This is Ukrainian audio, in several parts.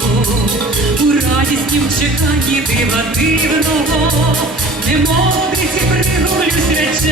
того, у радіснім чеканні дива дивного, немов дивно, немовниці пригулю свяче.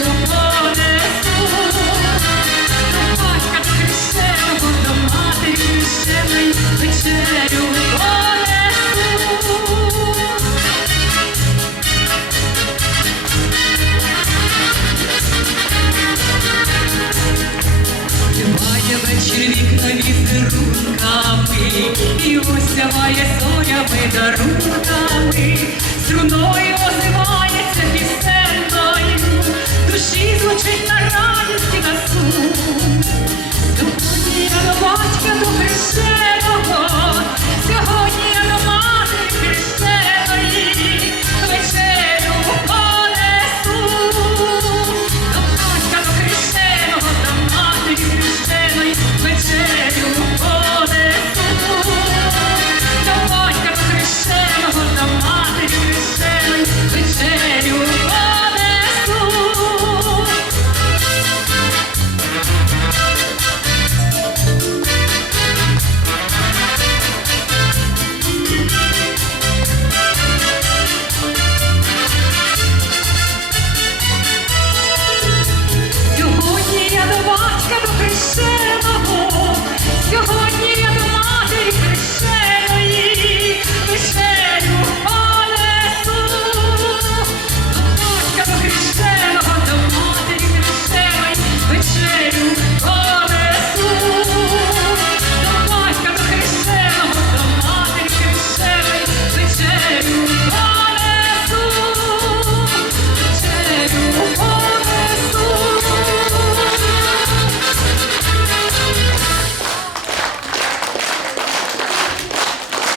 вечерю полегку. Має вечір вікна візерунками, і осяває зорями дарунками, струною озивається пісенною, душі звучить на радості.